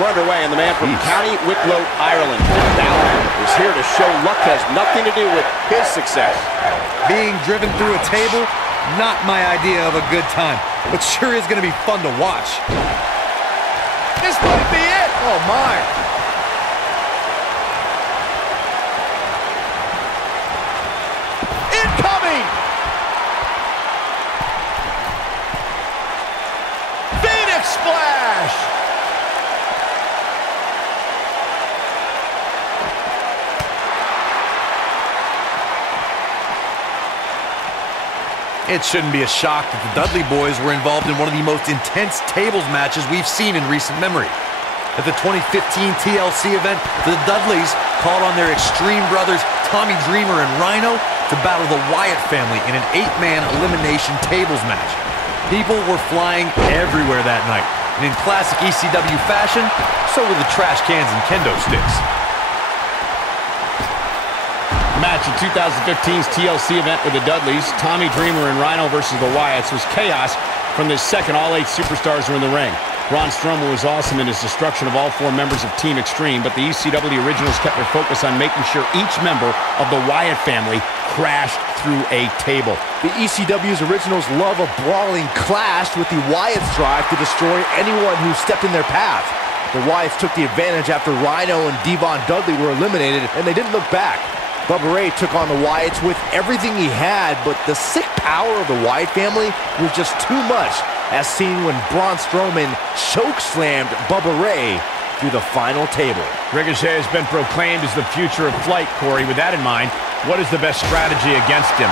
We're underway, and the man from County Wicklow, Ireland, Balor, is here to show luck has nothing to do with his success. Being driven through a table, not my idea of a good time, but sure is going to be fun to watch. This might be it! Oh, my. Incoming! Phoenix Splash! It shouldn't be a shock that the Dudley Boys were involved in one of the most intense tables matches we've seen in recent memory. At the 2015 TLC event, the Dudleys called on their Extreme brothers Tommy Dreamer and Rhino to battle the Wyatt family in an 8-man elimination tables match. People were flying everywhere that night, and in classic ECW fashion, so were the trash cans and kendo sticks. Match in 2015's TLC event with the Dudleys, Tommy Dreamer and Rhino versus the Wyatts, was chaos from the second all 8 superstars were in the ring. Braun Strowman was awesome in his destruction of all 4 members of Team Extreme, but the ECW originals kept their focus on making sure each member of the Wyatt family crashed through a table. The ECW's originals love a brawling clash, with the Wyatts drive to destroy anyone who stepped in their path. The Wyatts took the advantage after Rhino and Devon Dudley were eliminated, and they didn't look back. Bubba Ray took on the Wyatts with everything he had, but the sick power of the Wyatt family was just too much, as seen when Braun Strowman choke-slammed Bubba Ray through the final table. Ricochet has been proclaimed as the future of flight, Corey. With that in mind, what is the best strategy against him?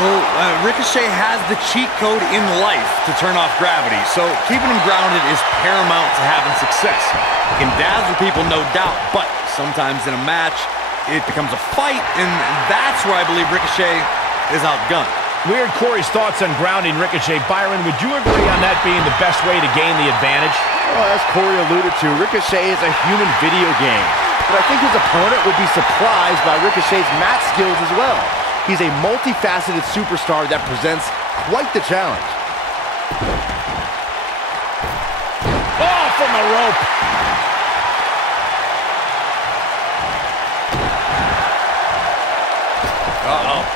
Well, Ricochet has the cheat code in life to turn off gravity, so keeping him grounded is paramount to having success. He can dazzle people, no doubt, but sometimes in a match, it becomes a fight, and that's where I believe Ricochet is outgunned. We heard Corey's thoughts on grounding Ricochet. Byron, would you agree on that being the best way to gain the advantage? Well, as Corey alluded to, Ricochet is a human video game, but I think his opponent would be surprised by Ricochet's match skills as well. He's a multifaceted superstar that presents quite the challenge. Oh, from the rope!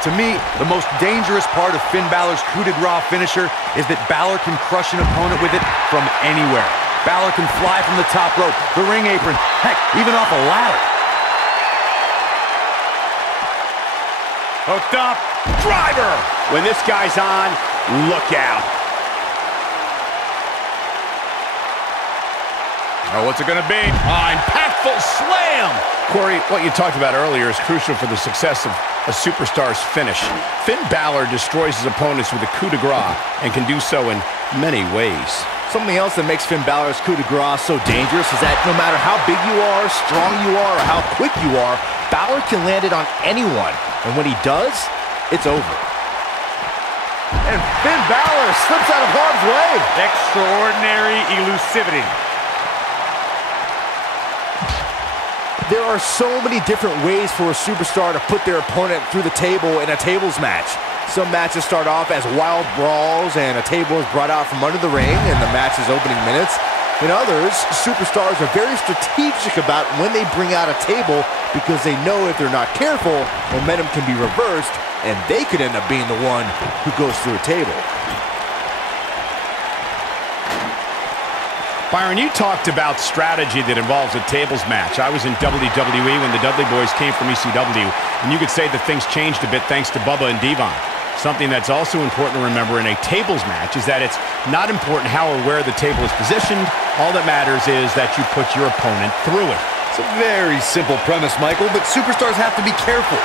To me, the most dangerous part of Finn Balor's coup de grace finisher is that Balor can crush an opponent with it from anywhere. Balor can fly from the top rope, the ring apron, heck, even off a ladder. Hooked up, driver! When this guy's on, look out. Oh, what's it gonna be? Oh, impactful slam! Corey, what you talked about earlier is crucial for the success of a superstar's finish. Finn Balor destroys his opponents with a coup de grace and can do so in many ways. Something else that makes Finn Balor's coup de grace so dangerous is that no matter how big you are, strong you are, or how quick you are, Balor can land it on anyone. And when he does, it's over. And Finn Balor slips out of harm's way. Extraordinary elusivity. There are so many different ways for a superstar to put their opponent through the table in a tables match. Some matches start off as wild brawls and a table is brought out from under the ring in the match's opening minutes. In others, superstars are very strategic about when they bring out a table because they know if they're not careful, momentum can be reversed and they could end up being the one who goes through a table. Byron, you talked about strategy that involves a tables match. I was in WWE when the Dudley Boys came from ECW, and you could say that things changed a bit thanks to Bubba and Devon. Something that's also important to remember in a tables match is that it's not important how or where the table is positioned. All that matters is that you put your opponent through it. It's a very simple premise, Michael, but superstars have to be careful.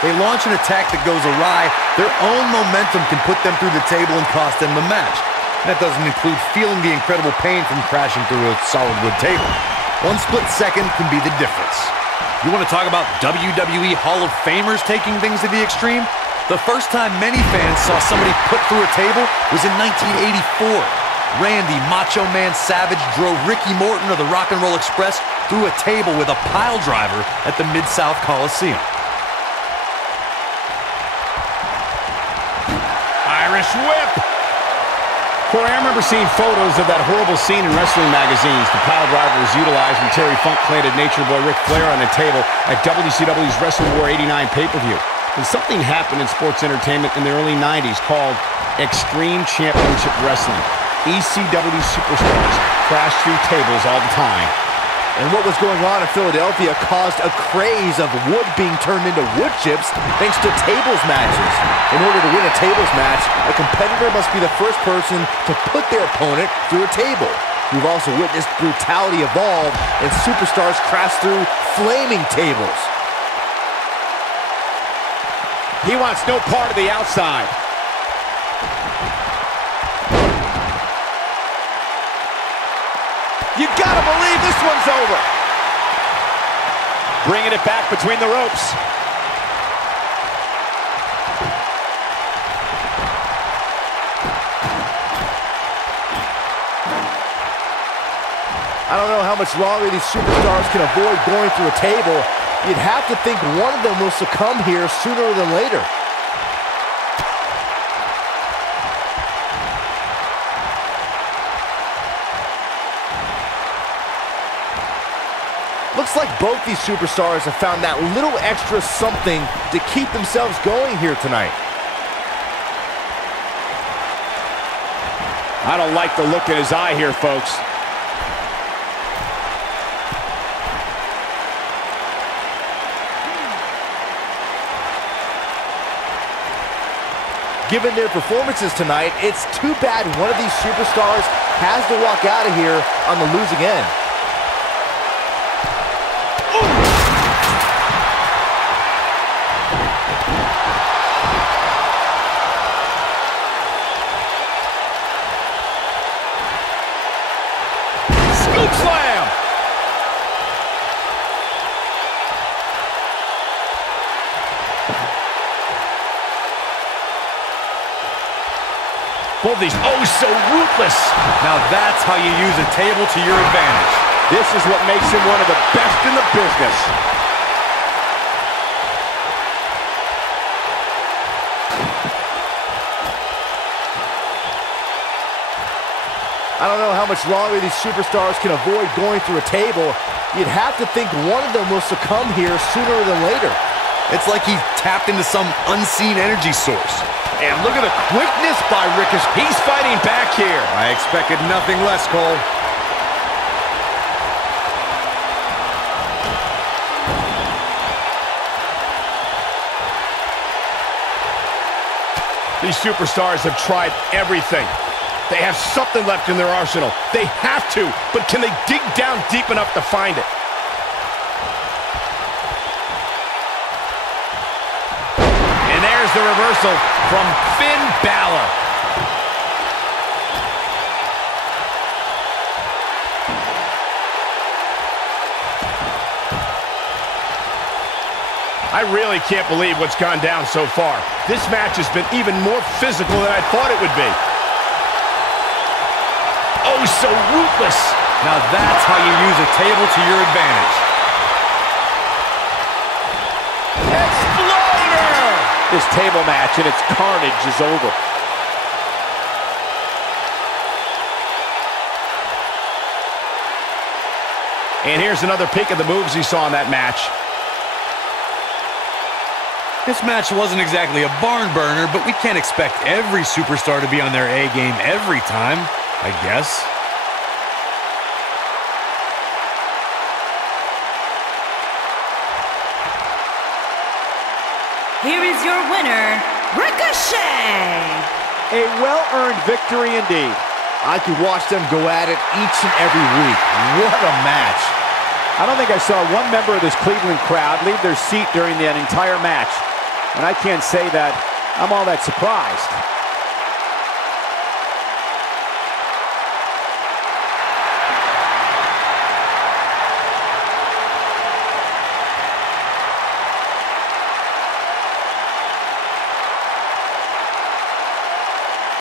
They launch an attack that goes awry, their own momentum can put them through the table and cost them the match. That doesn't include feeling the incredible pain from crashing through a solid wood table. One split second can be the difference. You want to talk about WWE Hall of Famers taking things to the extreme? The first time many fans saw somebody put through a table was in 1984. Randy Macho Man Savage drove Ricky Morton of the Rock and Roll Express through a table with a pile driver at the Mid-South Coliseum. Irish whip. Corey, I remember seeing photos of that horrible scene in wrestling magazines. The pile driver was utilized when Terry Funk planted Nature Boy Ric Flair on a table at WCW's Wrestle War 89 pay-per-view. And something happened in sports entertainment in the early 90s called Extreme Championship Wrestling. ECW superstars crashed through tables all the time. And what was going on in Philadelphia caused a craze of wood being turned into wood chips thanks to tables matches. In order to win a tables match, a competitor must be the first person to put their opponent through a table. We've also witnessed brutality evolve and superstars crash through flaming tables. He wants no part of the outside. You gotta believe this one's over. Bringing it back between the ropes. I don't know how much longer these superstars can avoid going through a table. You'd have to think one of them will succumb here sooner than later. Looks like both these superstars have found that little extra something to keep themselves going here tonight. I don't like the look in his eye here, folks. Given their performances tonight, it's too bad one of these superstars has to walk out of here on the losing end. Scoop slam! Both these, oh, so ruthless. Now that's how you use a table to your advantage. This is what makes him one of the best in the business. I don't know how much longer these superstars can avoid going through a table. You'd have to think one of them will succumb here sooner than later. It's like he tapped into some unseen energy source. And look at the quickness by Ricochet. He's fighting back here. I expected nothing less, Cole. These superstars have tried everything. They have something left in their arsenal. They have to, but can they dig down deep enough to find it? And there's the reversal from Finn Balor. I really can't believe what's gone down so far. This match has been even more physical than I thought it would be. Oh, so ruthless. Now that's how you use a table to your advantage. Exploder! This table match and its carnage is over. And here's another peek at the moves he saw in that match. This match wasn't exactly a barn burner, but we can't expect every superstar to be on their A game every time, I guess. Here is your winner, Ricochet! A well-earned victory indeed. I could watch them go at it each and every week. What a match. I don't think I saw one member of this Cleveland crowd leave their seat during that entire match. And I can't say that I'm all that surprised.